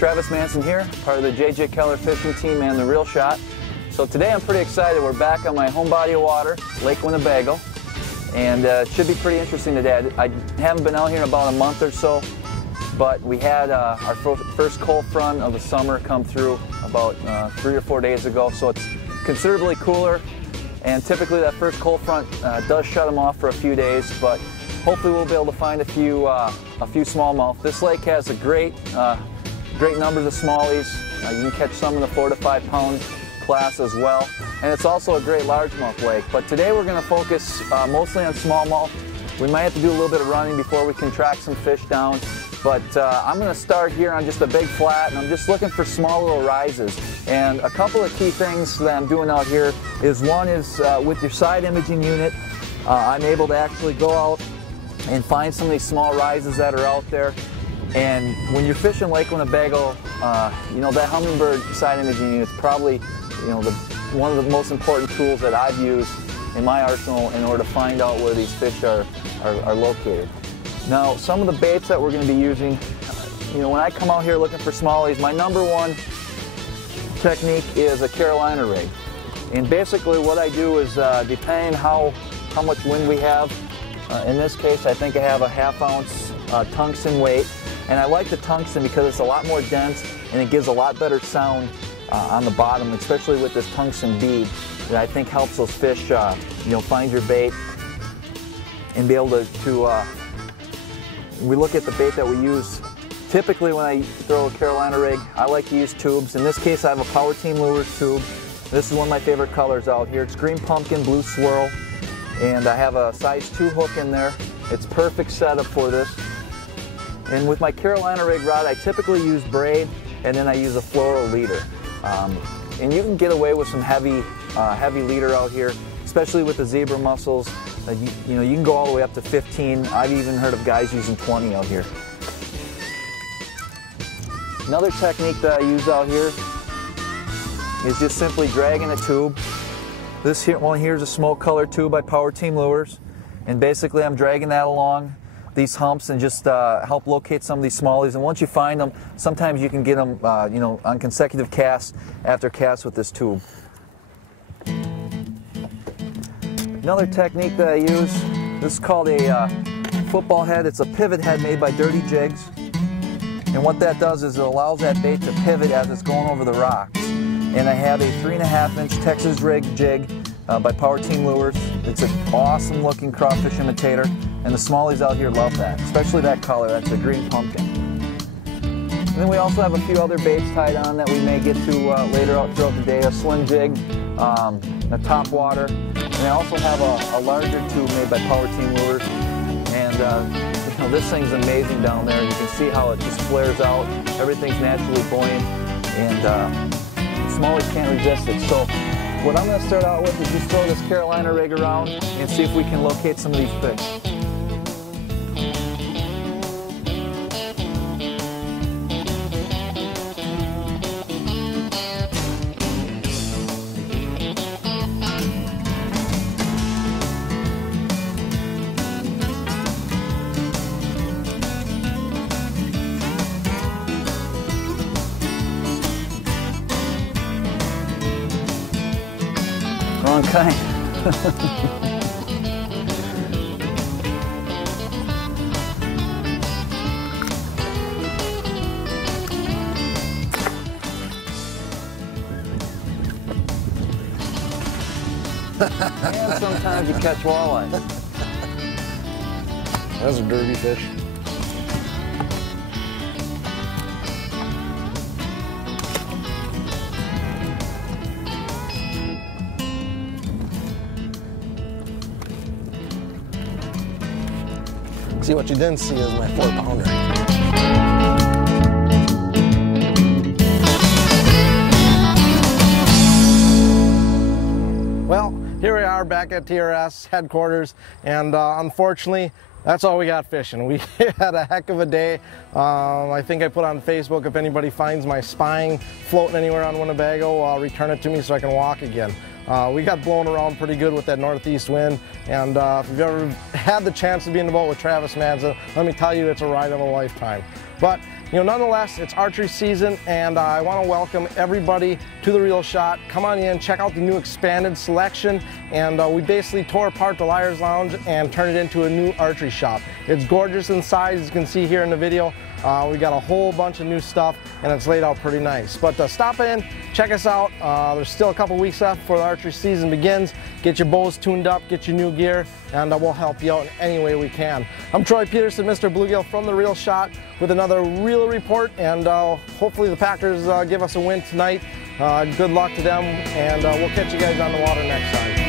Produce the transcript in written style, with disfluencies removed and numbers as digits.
Travis Manson here, part of the J.J. Keller fishing team and the Reel Shot. So today I'm pretty excited. We're back on my home body of water, Lake Winnebago, and it should be pretty interesting today. I haven't been out here in about a month or so, but we had our first cold front of the summer come through about 3 or 4 days ago, so it's considerably cooler, and typically that first cold front does shut them off for a few days, but hopefully we'll be able to find a few smallmouth. This lake has a great numbers of smallies. You can catch some in the 4 to 5 pound class as well, and it's also a great largemouth lake. But today we're going to focus mostly on smallmouth. We might have to do a little bit of running before we can track some fish down, but I'm going to start here on just a big flat, and I'm just looking for small little rises. And a couple of key things that I'm doing out here is, one is with your side imaging unit, I'm able to actually go out and find some of these small rises that are out there. And when you're fishing Lake Winnebago, you know, that Humminbird side imaging unit is probably, you know, one of the most important tools that I've used in my arsenal in order to find out where these fish are located. Now, some of the baits that we're going to be using, you know, when I come out here looking for smallies, my number one technique is a Carolina rig. And basically what I do is, depending how much wind we have, in this case I think I have a 1/2 ounce tungsten weight. And I like the tungsten because it's a lot more dense and it gives a lot better sound on the bottom, especially with this tungsten bead that I think helps those fish, you know, find your bait and be able to we look at the bait that we use. Typically when I throw a Carolina rig, I like to use tubes. In this case I have a Power Team Lures tube. This is one of my favorite colors out here. It's green pumpkin, blue swirl, and I have a size 2 hook in there. It's perfect setup for this. And with my Carolina rig rod, I typically use braid, and then I use a floral leader. And you can get away with some heavy leader out here, especially with the zebra mussels. You know, you can go all the way up to 15. I've even heard of guys using 20 out here. Another technique that I use out here is just simply dragging a tube. This one here is a smoke color tube by Power Team Lures, and basically I'm dragging that along these humps and just help locate some of these smallies. And once you find them, sometimes you can get them you know, on consecutive casts after casts with this tube. Another technique that I use, this is called a football head. It's a pivot head made by Dirty Jigs, and what that does is it allows that bait to pivot as it's going over the rocks. And I have a 3.5 inch Texas rig jig by Power Team Lures. It's an awesome looking crawfish imitator, and the smallies out here love that, especially that color. That's a green pumpkin. And then we also have a few other baits tied on that we may get to later out throughout the day. A slim jig, a top water, and I also have a larger tube made by Power Team Lures. And you know, this thing's amazing down there. You can see how it just flares out. Everything's naturally buoyant, and smallies can't resist it. So what I'm going to start out with is just throw this Carolina rig around and see if we can locate some of these fish. Wrong kind. And sometimes you catch walleye. That's a derby fish. See, what you didn't see is my 4-pounder. Well, here we are back at TRS headquarters, and unfortunately, that's all we got fishing. We had a heck of a day. I think I put on Facebook, if anybody finds my spine floating anywhere on Winnebago, return it to me so I can walk again. We got blown around pretty good with that northeast wind, and if you've ever had the chance to be in the boat with Travis Manson, let me tell you, it's a ride of a lifetime. But nonetheless, it's archery season, and I want to welcome everybody to the Real Shot. Come on in, check out the new expanded selection, and we basically tore apart the Liar's Lounge and turned it into a new archery shop. It's gorgeous inside, as you can see here in the video. We got a whole bunch of new stuff, and it's laid out pretty nice. But stop in, check us out. There's still a couple weeks left before the archery season begins. Get your bows tuned up, get your new gear, and we'll help you out in any way we can. I'm Troy Peterson, Mr. Bluegill from the Real Shot, with another Reel report, and hopefully the Packers give us a win tonight. Good luck to them, and we'll catch you guys on the water next time.